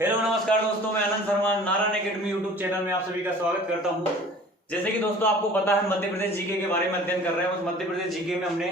Hello नमस्कार दोस्तों, मैं Anand Sharma Narayan academy YouTube channel में आप सभी का स्वागत करता हूं। जैसे कि दोस्तों आपको पता है मध्य प्रदेश जीके के बारे में अध्ययन कर रहे हैं। उस मध्य प्रदेश जीके में हमने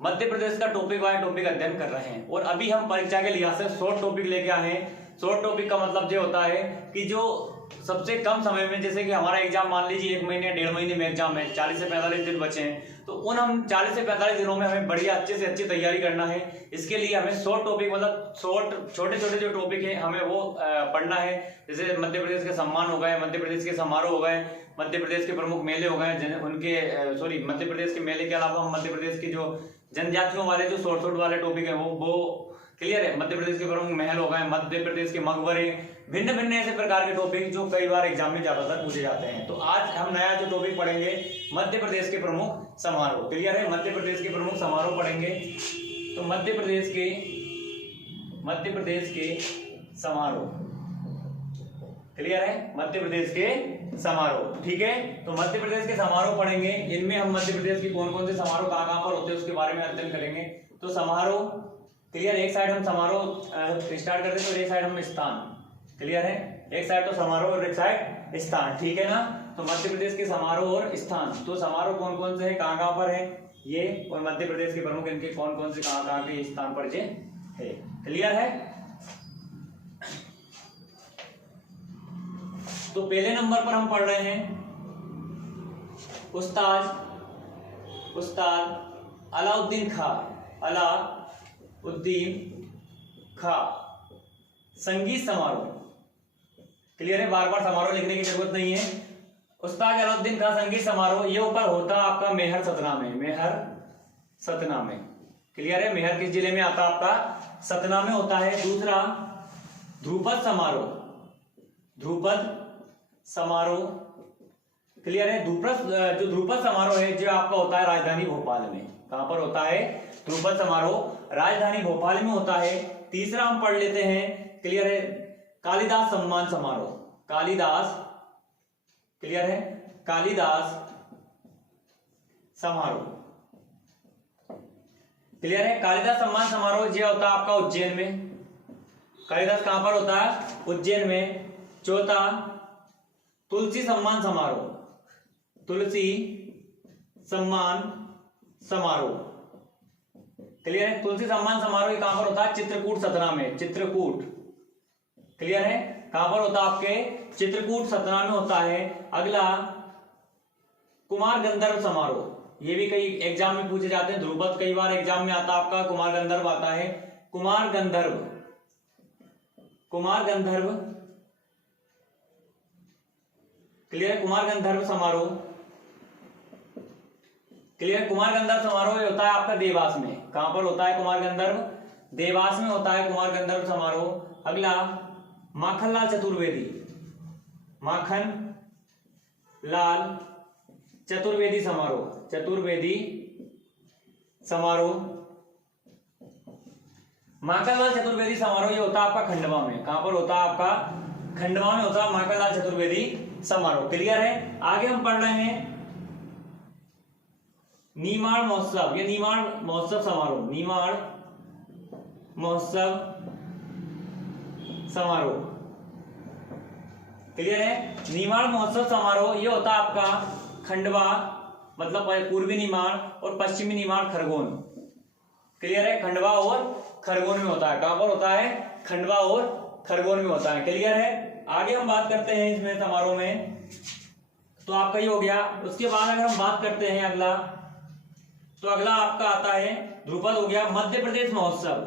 मध्य प्रदेश का टॉपिक वाइज टॉपिक अध्ययन कर रहे हैं और अभी हम परीक्षा के लिहाज से शॉर्ट टॉपिक लेके आए हैं। शॉर्ट टॉपिक का मतलब ये होता है कि जो सबसे कम समय में, जैसे कि हमारा एग्जाम मान लीजिए 1 महीने 1.5 महीने में एग्जाम है, 40 से 45 दिन बचे हैं, तो उन हम 40 से 45 दिनों में हमें बढ़िया अच्छे से अच्छी तैयारी करना है। इसके लिए हमें शॉर्ट टॉपिक मतलब छोटे छोटे जो टॉपिक है हमें वो पढ़ना है। जैसे मध्य प्रदेश के सम्मान हो गए, मध्य प्रदेश के समारोह हो गए, मध्य प्रदेश के प्रमुख मेले हो गए, उनके मध्य प्रदेश के मेले के अलावा हम मध्य प्रदेश की जो जनजातियों वाले जो शॉर्ट वाले टॉपिक है वो क्लियर है। मध्य प्रदेश के प्रमुख महल हो गए, मध्य प्रदेश के मकबरे, भिन्न भिन्न ऐसे प्रकार के टॉपिक जो कई बार एग्जाम में ज्यादातर पूछे जाते हैं। तो आज हम नया जो टॉपिक पढ़ेंगे मध्य प्रदेश के प्रमुख समारोह। क्लियर है, मध्य प्रदेश के प्रमुख समारोह पढ़ेंगे। तो मध्य प्रदेश के समारोह, क्लियर है, मध्य प्रदेश के समारोह। ठीक है, तो मध्य प्रदेश के समारोह पढ़ेंगे। इनमें हम मध्य प्रदेश की कौन कौन से समारोह कहाँ पर होते हैं उसके बारे में अध्ययन करेंगे। तो समारोह, क्लियर, एक साइड हम समारोह स्टार्ट करते हैं तो एक साइड हम स्थान, क्लियर है, एक साइड तो समारोह और एक साइड स्थान। ठीक है ना। तो मध्य प्रदेश के समारोह और स्थान, तो समारोह कौन कौन से है, कहाँ पर है ये, और मध्य प्रदेश के प्रमुख इनके कौन कौन से कहाँ के स्थान पर है। क्लियर है। तो पहले नंबर पर हम पढ़ रहे हैं उस्ताद अलाउद्दीन खां संगीत समारोह। क्लियर है, बार बार समारोह लिखने की जरूरत नहीं है। उस्ताद अलाउद्दीन खां संगीत समारोह, ये ऊपर होता आपका मेहर सतना में। क्लियर है, मेहर किस जिले में आता आपका, सतना में होता है। दूसरा ध्रुपद समारोह, क्लियर है, जो ध्रुपद समारोह है जो आपका होता है राजधानी भोपाल में। कहां पर होता है ध्रुपद समारोह, राजधानी भोपाल में होता है। तीसरा हम पढ़ लेते हैं, क्लियर है, कालिदास सम्मान समारोह, क्लियर है, कालिदास समारोह, क्लियर है, कालिदास सम्मान समारोह ये होता है आपका उज्जैन में। कालिदास कहां पर होता है, उज्जैन में। चौथा तुलसी सम्मान समारोह, क्लियर है, तुलसी सम्मान समारोह कहां पर होता है, चित्रकूट सतना में। क्लियर है, कहां पर होता है आपके, चित्रकूट सतना में होता है। अगला कुमार गंधर्व समारोह, ये भी कई एग्जाम में पूछे जाते हैं। ध्रुपद कई बार एग्जाम में आता है आपका, कुमार गंधर्व आता है। कुमार गंधर्व, क्लियर, कुमार गंधर्व समारोह, क्लियर, कुमार गंधर्व समारोह ये होता है आपका देवास में। कहां पर होता है कुमार गंधर्व, देवास में होता है कुमार गंधर्व समारोह। अगला माखनलाल चतुर्वेदी समारोह, माखनलाल चतुर्वेदी समारोह ये होता है आपका खंडवा में। कहां पर होता है आपका, खंडवा में होता है माखनलाल चतुर्वेदी समारोह। क्लियर है। आगे हम पढ़ रहे हैं नीमाड़ महोत्सव, ये नीमाड़ महोत्सव समारोह, क्लियर है, निमाड़ महोत्सव समारोह ये होता है आपका खंडवा, मतलब पूर्वी निमाड़ और पश्चिमी निमाड़ खरगोन। क्लियर है, खंडवा और खरगोन में होता है। कहां पर होता है, खंडवा और खरगोन में होता है। क्लियर है। आगे हम बात करते हैं इसमें समारोह में, तो आपका ही हो गया। उसके बाद अगर हम बात करते हैं अगला, तो अगला आपका आता है ध्रुपद हो गया, मध्य प्रदेश महोत्सव,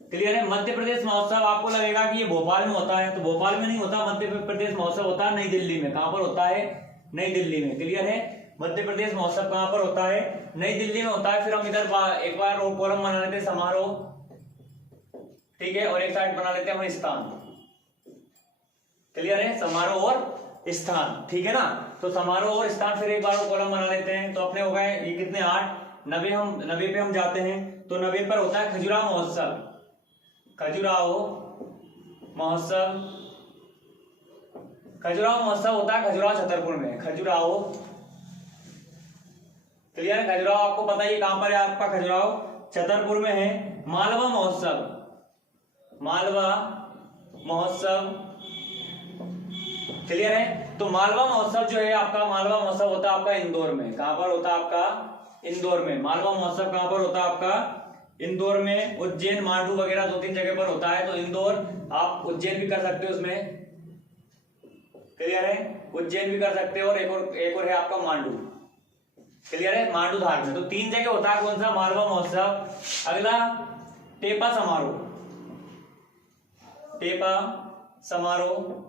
क्लियर है, मध्य प्रदेश महोत्सव। आपको लगेगा कि ये भोपाल में होता है, तो भोपाल में नहीं होता, मध्य प्रदेश महोत्सव होता है नई दिल्ली में। कहां पर होता है, नई दिल्ली में। क्लियर है, मध्य प्रदेश महोत्सव कहां पर होता है, नई दिल्ली में होता है। फिर हम इधर एक बार कॉलम बना लेते हैं समारोह, ठीक है, और एक साइड बना लेते हैं हम स्थान। क्लियर है, समारोह और स्थान, ठीक है ना। तो समारोह और स्थान फिर एक बार कॉलम बना लेते हैं। तो अपने हो गए ये कितने, 8। 90 पे हम जाते हैं, तो 90 पर होता है खजुराहो महोत्सव होता है खजुराहो छतरपुर में। खजुराहो, क्लियर है, खजुराहो आपको पता ही कहां पर है आपका खजुराहो, छतरपुर में है। मालवा महोत्सव, मालवा महोत्सव क्लियर है। तो मालवा महोत्सव जो है आपका, मालवा महोत्सव होता है आपका इंदौर में। कहां पर होता है आपका? इंदौर में। मालवा महोत्सव कहां पर होता है आपका? इंदौर में। उज्जैन, मांडू वगैरह 2-3 जगह पर होता है। तो इंदौर, आप उज्जैन भी कर सकते हो उसमें, क्लियर है, उज्जैन भी कर सकते हो। और एक और है आपका मांडू, क्लियर है, मांडू धार में। तो 3 जगह होता है कौन सा? मालवा महोत्सव। अगला टेपा समारोह, टेपा समारोह।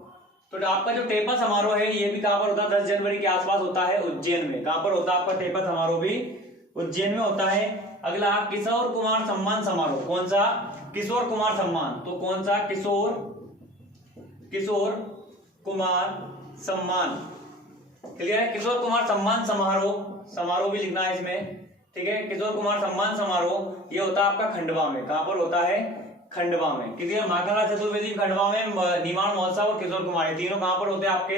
तो आपका जो टेपा समारोह है ये भी कहां पर होता है? 10 जनवरी के आसपास होता है उज्जैन में। कहां पर होता है आपका टेपा समारोह? भी उज्जैन में होता है। अगला किशोर कुमार सम्मान समारोह, कौन सा? किशोर कुमार सम्मान। तो कौन सा? किशोर कुमार सम्मान, क्लियर है। किशोर कुमार सम्मान समारोह भी लिखना है इसमें, ठीक है। किशोर कुमार सम्मान समारोह ये होता है आपका खंडवा में। कहां पर होता है? खंडवा में, क्लियर। माखनलाल चतुर्वेदी खंडवा में, निमाड़ महोत्सव और किशोर कुमार, तीनों कहां पर होते हैं? आपके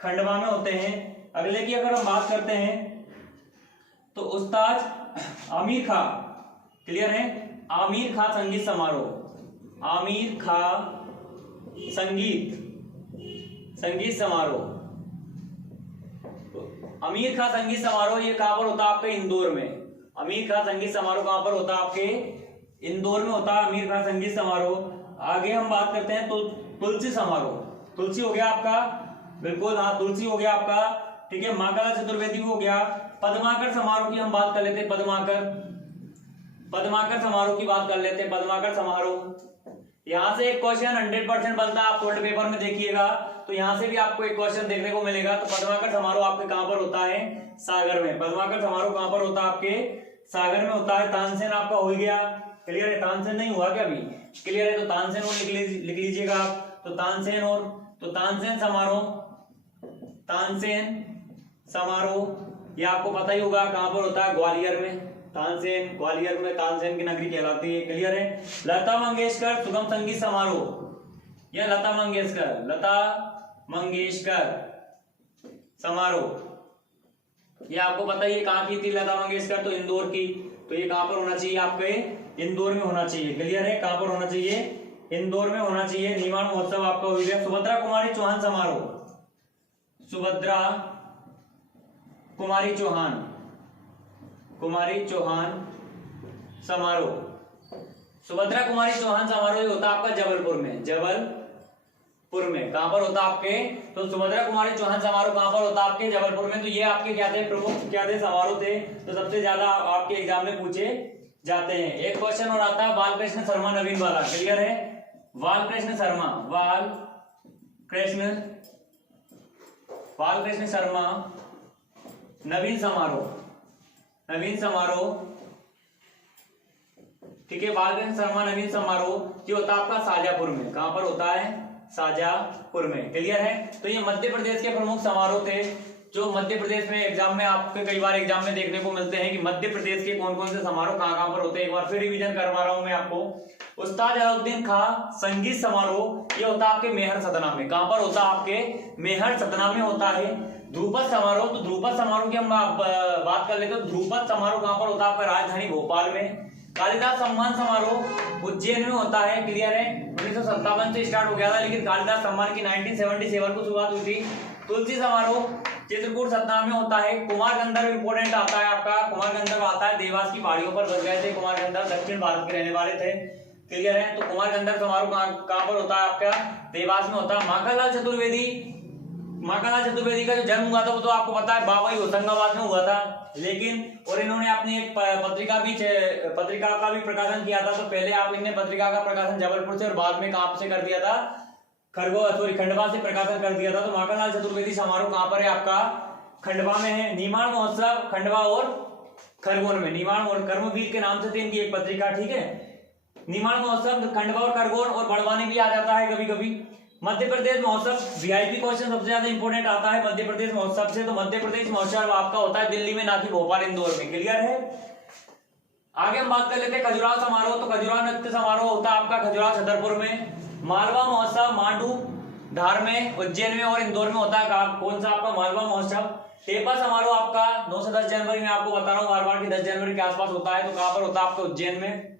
खंडवा में होते हैं। अगले की अगर हम बात करते हैं तो उस्ताद आमिर खां, क्लियर है, आमिर खां संगीत समारोह, आमिर खां संगीत समारोह, आमिर खां संगीत समारोह ये कहां पर होता है? आपके इंदौर में। आमिर खां संगीत समारोह कहां पर होता है? आपके इंदौर में होता है आमिर खां संगीत समारोह। आगे हम बात करते हैं तो तुलसी समारोह, तुलसी हो गया आपका, बिल्कुल हाँ, तुलसी हो गया आपका, ठीक है। माखनलाल चतुर्वेदी हो गया। पद्माकर समारोह की हम बात कर लेते हैं, पद्माकर समारोह की बात कर लेते हैं। पद्माकर समारोह, यहां से एक क्वेश्चन 100% बनता है, आप ओल्ड पेपर में देखिएगा तो यहां से भी आपको एक क्वेश्चन देखने को मिलेगा। तो पद्माकर समारोह आपके कहां पर होता है? सागर में। पद्माकर समारोह कहां पर होता है? आपके सागर में होता है। तानसेन आपका हो गया, क्लियर है। तानसेन नहीं हुआ क्या अभी? क्लियर है। तो तानसेन और लिख लीजिएगा आप। तो तानसेन और, तो तानसेन समारोह ये आपको पता ही होगा कहां पर होता है? ग्वालियर में। तानसेन, ग्वालियर में तानसेन की नगरी कहलाती है, क्लियर है। लता मंगेशकर सुगम संगीत समारोह या लता मंगेशकर समारोह ये आपको पता ही है कहां की थी लता मंगेशकर? तो इंदौर की। तो ये कहां पर होना चाहिए? आपके इंदौर में होना चाहिए, क्लियर है। कहां पर होना चाहिए? इंदौर में होना चाहिए। निमाड़ महोत्सव आपका हो गया। सुभद्रा कुमारी चौहान समारोह, सुभद्रा कुमारी चौहान समारोह, सुभद्रा कुमारी चौहान समारोह होता है आपका जबलपुर में। जबलपुर में कहां पर होता आपके? तो सुभद्रा कुमारी चौहान समारोह कहां पर होता आपके? जबलपुर में। तो ये आपके क्या थे? प्रमुख क्या थे? समारोह थे। तो सबसे ज्यादा आपके एग्जाम में पूछे जाते हैं। एक क्वेश्चन और आता है बालकृष्ण शर्मा नवीन वाला, क्लियर है। बालकृष्ण शर्मा नवीन समारोह, ठीक है। बालकृष्ण शर्मा नवीन समारोह ये होता है आपका शाजापुर में। कहां पर होता है? शाजापुर में, क्लियर है। तो ये मध्य प्रदेश के प्रमुख समारोह थे जो मध्य प्रदेश में एग्जाम में आपके कई बार एग्जाम में देखने को मिलते हैं कि मध्य प्रदेश के कौन कौन से समारोह कहां पर होते हैं। एक बार फिर रिवीजन करवा रहा हूं मैं आपको। उस्ताद अलाउद्दीन खां संगीत समारोह ये होता है आपके मेहर सतना में। कहां पर होता है? आपके मेहर सतना में होता है। ध्रुपद समारोह, तो ध्रुपद समारोह की हम बात कर लेते हैं। ध्रुपद समारोह कहां पर होता है? आपका राजधानी भोपाल में। कालिदास सम्मान समारोह उज्जैन में होता है, क्लियर है। 1957 से स्टार्ट हो गया था लेकिन कालिदास सम्मान की 1977 को शुरुआत हुई थी। तुलसी समारोह चित्रकूट सतना में होता है। कुमार गंधर्व इंपोर्टेंट आता है आपका। कुमार गंधर्व आता है देवास की पहाड़ियों पर बस गए थे। कुमार गंधर्व दक्षिण भारत के रहने वाले थे, क्लियर है। तो कुमार गंधर्व समारोह कहां पर होता है? आपका देवास में होता है। माखनलाल चतुर्वेदी का जो जन्म हुआ था वो तो आपको पता है बाबा होशंगाबाद में हुआ था, लेकिन और इन्होंने अपनी एक पत्रिका का भी प्रकाशन किया था। तो पहले आप इन्होंने पत्रिका का प्रकाशन जबलपुर से और बाद में कहां से कर दिया था? खंडवा से प्रकाशन कर दिया था। तो माखनलाल चतुर्वेदी समारोह कहां पर है? आपका खंडवा में है। निमाड़ महोत्सव खंडवा और खरगोन में। निमाड़ और कर्मवीर के नाम से थी इनकी एक पत्रिका, ठीक है। निमाड़ महोत्सव खंडवा और खरगोन और बड़वानी भी आ जाता है कभी कभी। मध्य प्रदेश महोत्सव वीआईपी क्वेश्चन सबसे ज्यादा इंपोर्टेंट आता है मध्य प्रदेश महोत्सव से। तो मध्य प्रदेश महोत्सव आपका होता है दिल्ली में, ना कि भोपाल इंदौर में, क्लियर है। आगे हम बात कर लेते हैं खजुराहो समारोह। तो खजुराहो नृत्य समारोह होता है आपका खजुराहो छतरपुर में। मालवा महोत्सव मांडू धार में, उज्जैन में और इंदौर में होता है। कौन सा? आपका मालवा महोत्सव। टेपा समारोह आपका 9 से 10 जनवरी में आपको बता रहा हूँ बार बार कि 10 जनवरी के आसपास होता है। तो कहां पर होता है आपका उज्जैन में।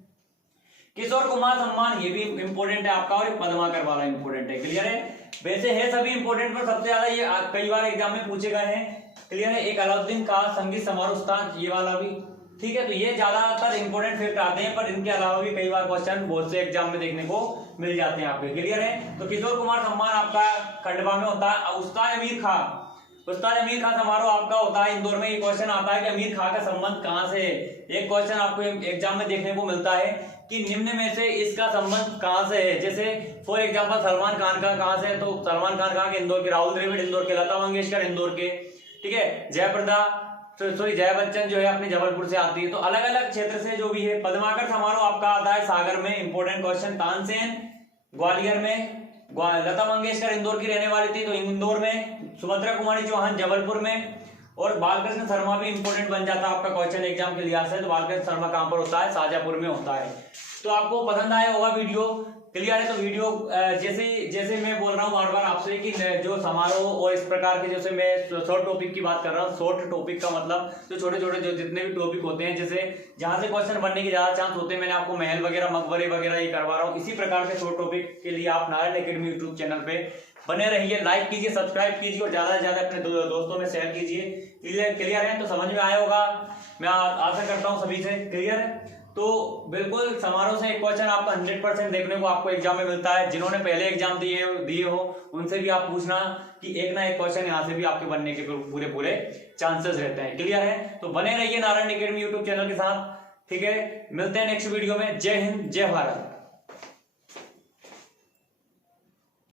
किशोर कुमार सम्मान ये भी इंपॉर्टेंट है आपका, और पद्माकर वाला इंपॉर्टेंट है। क्लियर है। वैसे है सभी इंपॉर्टेंट, पर सबसे ज्यादा ये कई बार एग्जाम में पूछे गए हैं। क्लियर है। एक अलाउद्दीन का संगीत समारोह स्थान, ये वाला भी ठीक है। तो ये ज्यादातर इंपॉर्टेंट फैक्ट आते हैं, पर इनके अलावा भी कई बार क्वेश्चन बहुत से एग्जाम में देखने को मिल जाते हैं आपके। क्लियर है। तो किशोर कुमार सम्मान आपका खंडवा में होता है। उस्ताद अमीर खां समारोह आपका होता है इंदौर में। ये क्वेश्चन आता है कि अमीर खां का संबंध कहां से है। एक क्वेश्चन आपको एग्जाम में देखने को मिलता है कि निम्न में से इसका संबंध कहां से है। जैसे फॉर एग्जांपल सलमान खान का कहां से है, तो सलमान खान कहां के, इंदौर के। राहुल द्रविड़ इंदौर के। लता मंगेशकर इंदौर के। ठीक है। जया बच्चन जो है अपनी जबलपुर से आती है। तो अलग अलग क्षेत्र से जो भी है। पद्माकर समारोह आपका आता है सागर में। Important question. तानसेन ग्वालियर में। लता मंगेशकर इंदौर की रहने वाली थी, तो इंदौर में। सुभद्रा कुमारी चौहान जबलपुर में। और बालकृष्ण शर्मा भी इंपॉर्टेंट बन जाता है आपका क्वेश्चन एग्जाम के लिहाज से। तो बालकृष्ण शर्मा कहां पर होता है, शाजापुर में होता है। तो आपको पसंद आया होगा वीडियो। क्लियर है। तो वीडियो जैसे मैं बोल रहा हूँ बार बार आपसे कि जो समारोह और इस प्रकार के, जैसे मैं शॉर्ट टॉपिक की बात कर रहा हूँ। शॉर्ट टॉपिक का मतलब जो छोटे छोटे जो जितने भी टॉपिक होते हैं, जैसे जहां से क्वेश्चन बनने के ज्यादा चांस होते हैं, मैंने आपको महल वगैरह मकबरे वगैरह ये करवा रहा हूँ। इसी प्रकार के शॉर्ट टॉपिक के लिए आप नारायण एकेडमी यूट्यूब चैनल पे बने रहिए। लाइक कीजिए, सब्सक्राइब कीजिए और ज्यादा से ज्यादा अपने दोस्तों में शेयर कीजिए। क्लियर है। तो समझ में आया होगा, मैं आशा करता हूँ सभी से। क्लियर है। तो बिल्कुल समारोह से एक क्वेश्चन आपका 100% देखने को आपको एग्जाम में मिलता है। जिन्होंने पहले एग्जाम दिए हो उनसे भी आप पूछना कि एक ना एक क्वेश्चन यहाँ से भी आपके बनने के पूरे चांसेस रहते हैं। क्लियर है। तो बने रहिए नारायण एकेडमी यूट्यूब चैनल के साथ। ठीक है। मिलते हैं नेक्स्ट वीडियो में। जय हिंद, जय भारत।